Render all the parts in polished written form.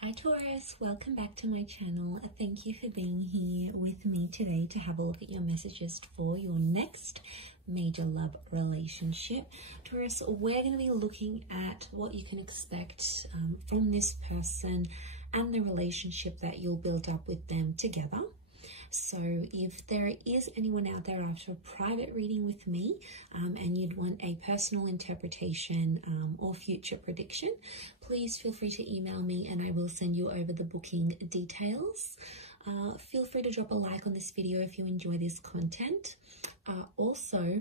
Hi Taurus, welcome back to my channel. Thank you for being here with me today to have a look at your messages for your next major love relationship. Taurus, we're going to be looking at what you can expect from this person and the relationship that you'll build up with them together. So if there is anyone out there after a private reading with me and you'd want a personal interpretation or future prediction, please feel free to email me and I will send you over the booking details. Feel free to drop a like on this video if you enjoy this content. Also,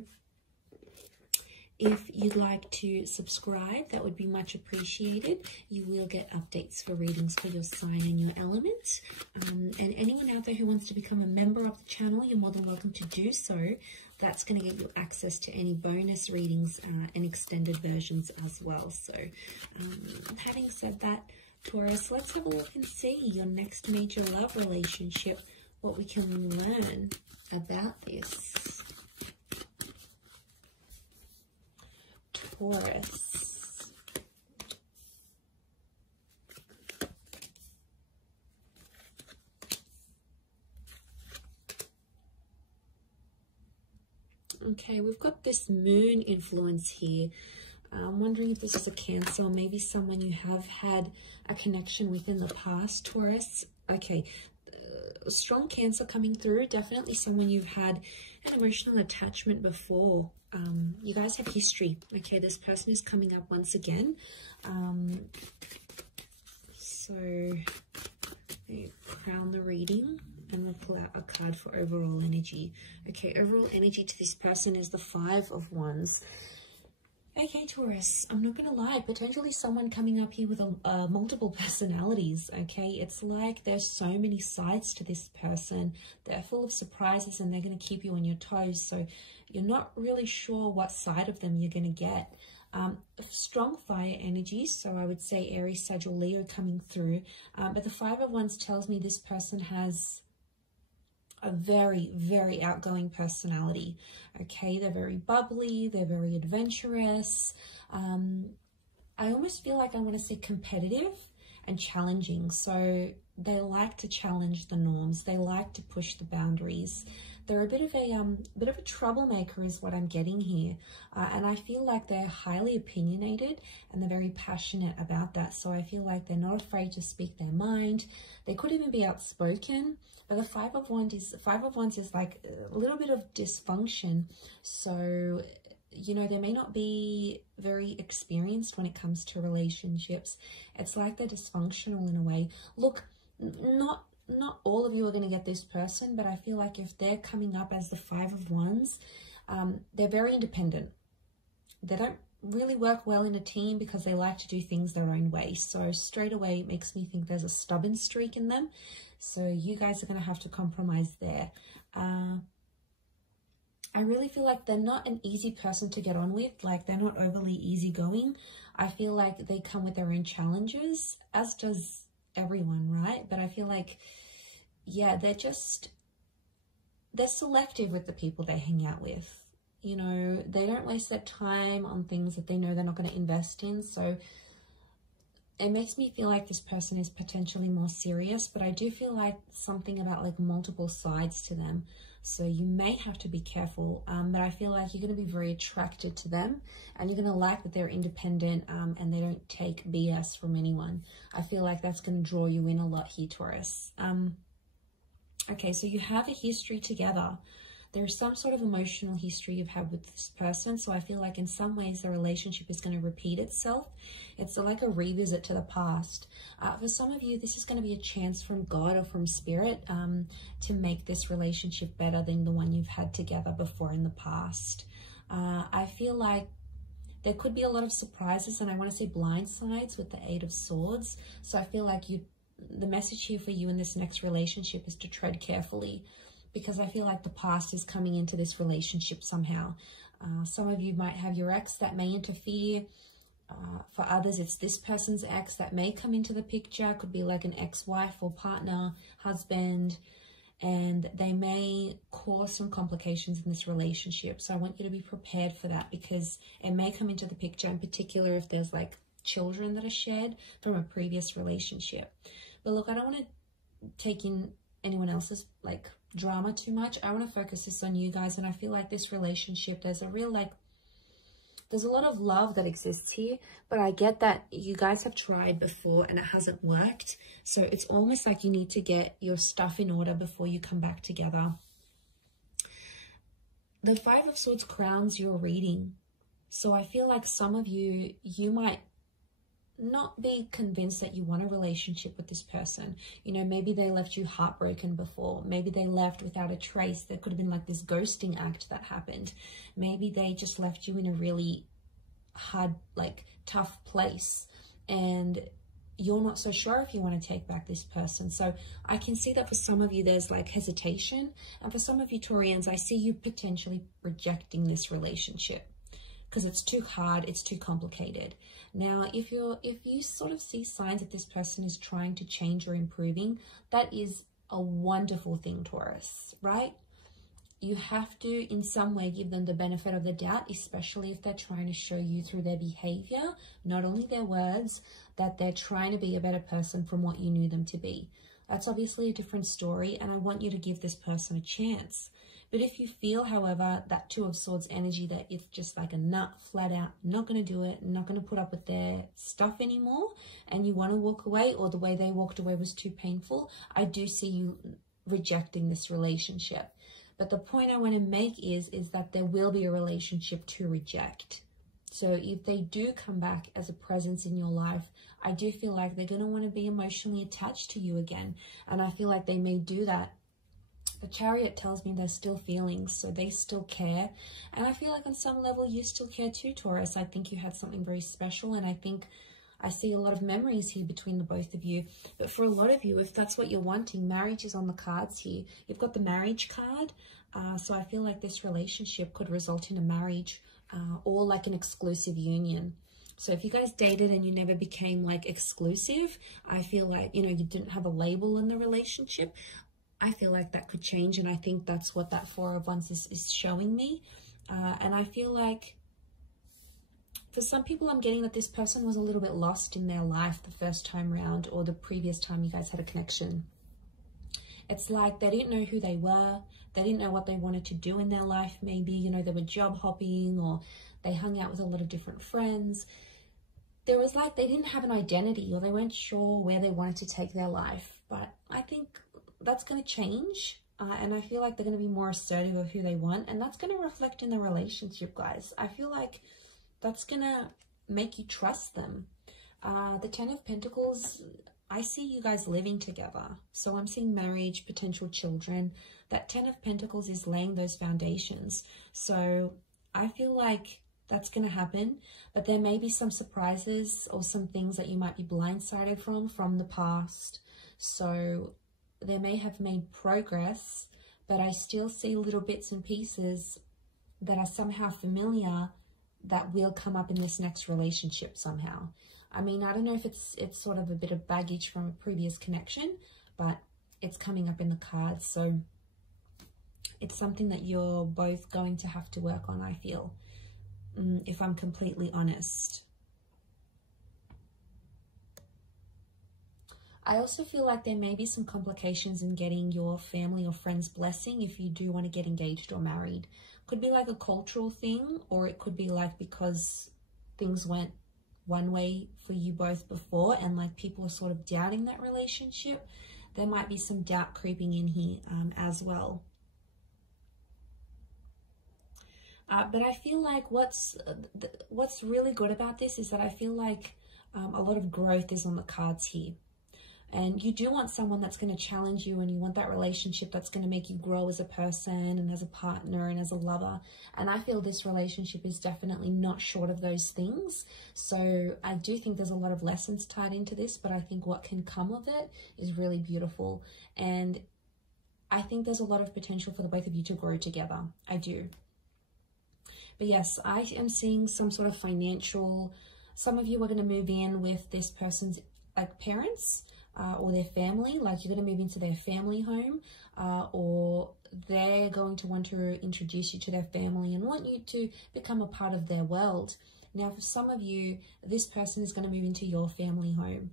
if you'd like to subscribe, that would be much appreciated. You will get updates for readings for your sign and your element. And anyone out there who wants to become a member of the channel, you're more than welcome to do so. That's going to get you access to any bonus readings and extended versions as well. So having said that, Taurus, let's have a look and see your next major love relationship, what we can learn about this. Taurus. Okay, we've got this moon influence here. I'm wondering if this is a Cancer, or maybe someone you have had a connection with in the past, Taurus. Okay, strong Cancer coming through. Definitely someone you've had an emotional attachment before. You guys have history. Okay, this person is coming up once again. So let me crown the reading and we'll pull out a card for overall energy. Okay, overall energy to this person is the Five of Wands. Okay, Taurus, I'm not going to lie, potentially someone coming up here with multiple personalities, okay? It's like there's so many sides to this person. They're full of surprises and they're going to keep you on your toes. So you're not really sure what side of them you're going to get. Strong fire energy, so I would say Aries, Sagittarius, Leo coming through. But the Five of Wands tells me this person has a very, very outgoing personality. Okay, they're very bubbly, they're very adventurous. I almost feel like I want to say competitive and challenging. So they like to challenge the norms. They like to push the boundaries. They're a bit of a troublemaker is what I'm getting here. And I feel like they're highly opinionated and they're very passionate about that. So I feel like they're not afraid to speak their mind. They could even be outspoken. But the Five of Wands is like a little bit of dysfunction. So, you know, they may not be very experienced when it comes to relationships. It's like they're dysfunctional in a way. Look, not all of you are going to get this person, but I feel like if they're coming up as the Five of Wands, they're very independent. They don't really work well in a team because they like to do things their own way. So straight away, it makes me think there's a stubborn streak in them. So you guys are going to have to compromise there. I really feel like they're not an easy person to get on with. Like, they're not overly easygoing. I feel like they come with their own challenges, as does everyone, right? But I feel like, yeah, they're selective with the people they hang out with. You know, they don't waste their time on things that they know they're not going to invest in. So it makes me feel like this person is potentially more serious, but I do feel like something about like multiple sides to them. So you may have to be careful, but I feel like you're going to be very attracted to them and you're going to like that they're independent and they don't take BS from anyone. I feel like that's going to draw you in a lot here, Taurus. Okay, so you have a history together. There's some sort of emotional history you've had with this person. So I feel like in some ways the relationship is going to repeat itself. It's like a revisit to the past. For some of you, this is going to be a chance from God or from Spirit to make this relationship better than the one you've had together before in the past. I feel like there could be a lot of surprises, and I want to say blindsides with the Eight of Swords. So I feel like the message here for you in this next relationship is to tread carefully, because I feel like the past is coming into this relationship somehow. Some of you might have your ex that may interfere. For others, it's this person's ex that may come into the picture. It could be like an ex-wife or partner, husband, and they may cause some complications in this relationship. So I want you to be prepared for that, because it may come into the picture, in particular if there's like children that are shared from a previous relationship. But look, I don't want to take in anyone else's like drama too much. I want to focus this on you guys, and I feel like this relationship, there's a real like, there's a lot of love that exists here, but I get that you guys have tried before and it hasn't worked. So it's almost like you need to get your stuff in order before you come back together. The Five of Swords crowns your reading. So I feel like some of you, you might not be convinced that you want a relationship with this person. You know, maybe they left you heartbroken before. Maybe they left without a trace. There could have been like this ghosting act that happened. Maybe they just left you in a really hard, like tough place, and you're not so sure if you want to take back this person. So I can see that for some of you, there's like hesitation. And for some of you Taurians, I see you potentially rejecting this relationship because it's too hard, it's too complicated. Now, if you sort of see signs that this person is trying to change or improving, that is a wonderful thing, Taurus, right? You have to, in some way, give them the benefit of the doubt, especially if they're trying to show you through their behavior, not only their words, that they're trying to be a better person from what you knew them to be. That's obviously a different story, and I want you to give this person a chance. But if you feel, however, that Two of Swords energy, that it's just like a nut, flat out, not going to do it, not going to put up with their stuff anymore, and you want to walk away, or the way they walked away was too painful, I do see you rejecting this relationship. But the point I want to make is that there will be a relationship to reject. So if they do come back as a presence in your life, I do feel like they're going to want to be emotionally attached to you again. And I feel like they may do that. The Chariot tells me there's still feelings, so they still care. And I feel like on some level you still care too, Taurus. I think you had something very special, and I think I see a lot of memories here between the both of you. But for a lot of you, if that's what you're wanting, marriage is on the cards here. You've got the marriage card. So I feel like this relationship could result in a marriage or like an exclusive union. So if you guys dated and you never became like exclusive, I feel like, you know, you didn't have a label in the relationship, I feel like that could change. And I think that's what that Four of Wands is showing me. And I feel like for some people, I'm getting that this person was a little bit lost in their life the first time round, or the previous time you guys had a connection. It's like they didn't know who they were. They didn't know what they wanted to do in their life. Maybe, you know, they were job hopping, or they hung out with a lot of different friends. There was like, they didn't have an identity, or they weren't sure where they wanted to take their life. But I think that's going to change. And I feel like they're going to be more assertive of who they want. And that's going to reflect in the relationship, guys. I feel like that's going to make you trust them. The Ten of Pentacles, I see you guys living together. So I'm seeing marriage, potential children. That Ten of Pentacles is laying those foundations. So I feel like that's going to happen. But there may be some surprises or some things that you might be blindsided from the past. So they may have made progress, but I still see little bits and pieces that are somehow familiar that will come up in this next relationship somehow. I mean, I don't know if it's sort of a bit of baggage from a previous connection, but it's coming up in the cards. So it's something that you're both going to have to work on, I feel, if I'm completely honest. I also feel like there may be some complications in getting your family or friends' blessing if you do want to get engaged or married. Could be like a cultural thing, or it could be like because things went one way for you both before and like people are sort of doubting that relationship. There might be some doubt creeping in here as well. But I feel like what's really good about this is that I feel like a lot of growth is on the cards here. And you do want someone that's going to challenge you, and you want that relationship that's going to make you grow as a person and as a partner and as a lover. And I feel this relationship is definitely not short of those things. So I do think there's a lot of lessons tied into this, but I think what can come of it is really beautiful. And I think there's a lot of potential for the both of you to grow together. I do. But yes, I am seeing some sort of financial, some of you are going to move in with this person's like parents, or their family, like you're going to move into their family home, or they're going to want to introduce you to their family and want you to become a part of their world. Now, for some of you, this person is going to move into your family home.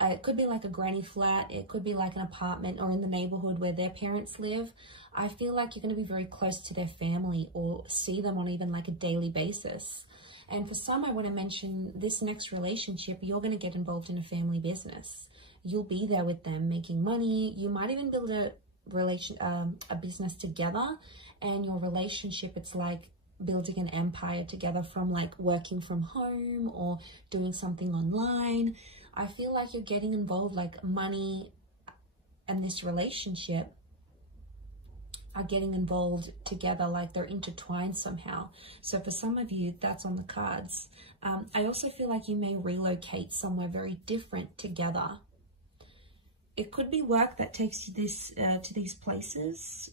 It could be like a granny flat. It could be like an apartment or in the neighborhood where their parents live. I feel like you're going to be very close to their family or see them on even like a daily basis. And for some, I want to mention this next relationship, you're going to get involved in a family business. You'll be there with them making money. You might even build a business together, and your relationship, it's like building an empire together from like working from home or doing something online. I feel like you're getting involved, like money and this relationship are getting involved together, like they're intertwined somehow. So for some of you, that's on the cards. I also feel like you may relocate somewhere very different together. It could be work that takes you to these places,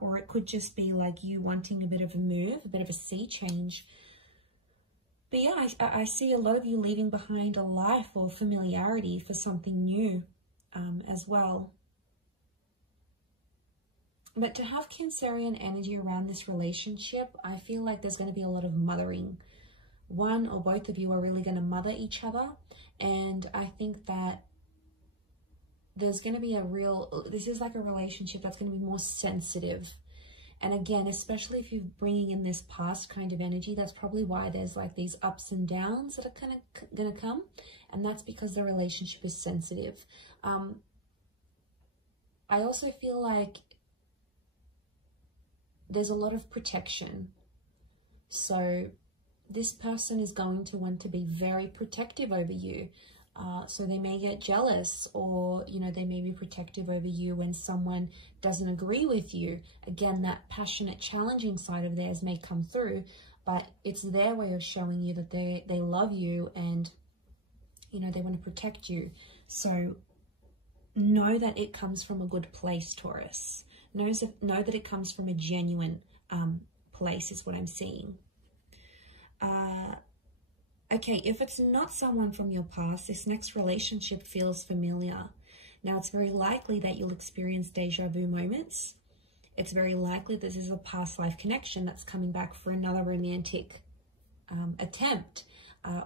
or it could just be like you wanting a bit of a move, a bit of a sea change. But yeah, I see a lot of you leaving behind a life or familiarity for something new as well. But to have Cancerian energy around this relationship, I feel like there's going to be a lot of mothering. One or both of you are really going to mother each other. And I think that there's going to be this is like a relationship that's going to be more sensitive. And again, especially if you're bringing in this past kind of energy, that's probably why there's like these ups and downs that are kind of going to come. And that's because the relationship is sensitive. I also feel like there's a lot of protection. So this person is going to want to be very protective over you. So they may get jealous, or, you know, they may be protective over you when someone doesn't agree with you. Again, that passionate, challenging side of theirs may come through, but it's their way of showing you that they love you and, you know, they want to protect you. So know that it comes from a good place, Taurus. Know that it comes from a genuine place is what I'm seeing. Okay, if it's not someone from your past, this next relationship feels familiar. Now, it's very likely that you'll experience deja vu moments. It's very likely this is a past life connection that's coming back for another romantic attempt.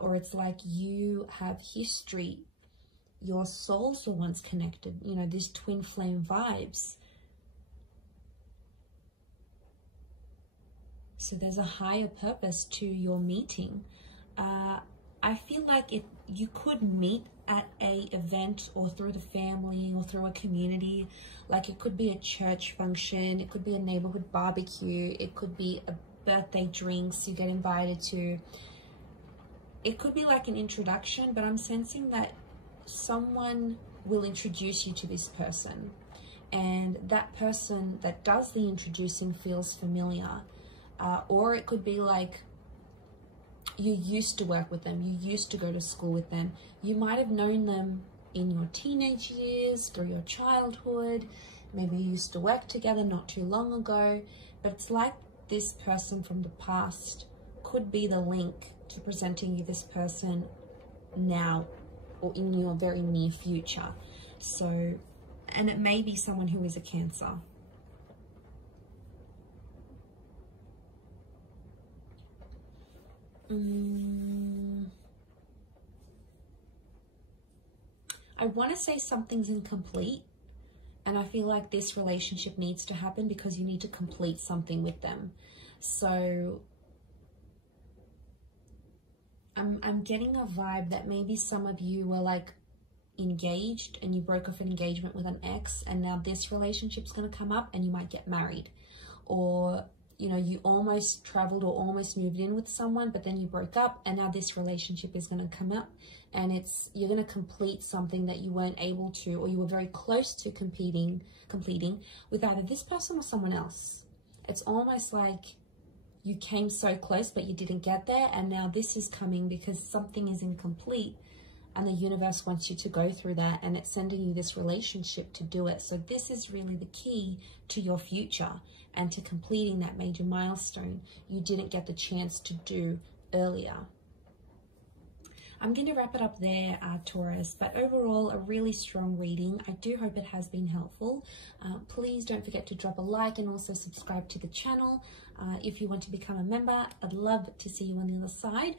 Or it's like you have history. Your souls were once connected. You know, these twin flame vibes. So there's a higher purpose to your meeting. I feel like if you could meet at a event or through the family or through a community, like it could be a church function, it could be a neighborhood barbecue, it could be a birthday drinks you get invited to. It could be like an introduction, but I'm sensing that someone will introduce you to this person, and that person that does the introducing feels familiar. Or it could be like you used to work with them, you used to go to school with them, you might have known them in your teenage years, through your childhood, maybe you used to work together not too long ago, but it's like this person from the past could be the link to presenting you this person now or in your very near future. So, and it may be someone who is a Cancer. I want to say something's incomplete, and I feel like this relationship needs to happen because you need to complete something with them. So I'm getting a vibe that maybe some of you were like engaged and you broke off an engagement with an ex, and now this relationship's going to come up and you might get married. Or, you know, you almost traveled or almost moved in with someone, but then you broke up, and now this relationship is going to come up, and you're going to complete something that you weren't able to, or you were very close to completing with either this person or someone else. It's almost like you came so close, but you didn't get there, and now this is coming because something is incomplete, and the universe wants you to go through that, and it's sending you this relationship to do it. So this is really the key to your future and to completing that major milestone you didn't get the chance to do earlier. I'm going to wrap it up there, Taurus, but overall a really strong reading. I do hope it has been helpful. Please don't forget to drop a like and also subscribe to the channel. If you want to become a member, I'd love to see you on the other side.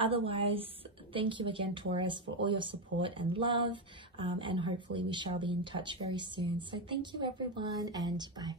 Otherwise, thank you again, Taurus, for all your support and love, and hopefully we shall be in touch very soon. So thank you everyone, and bye.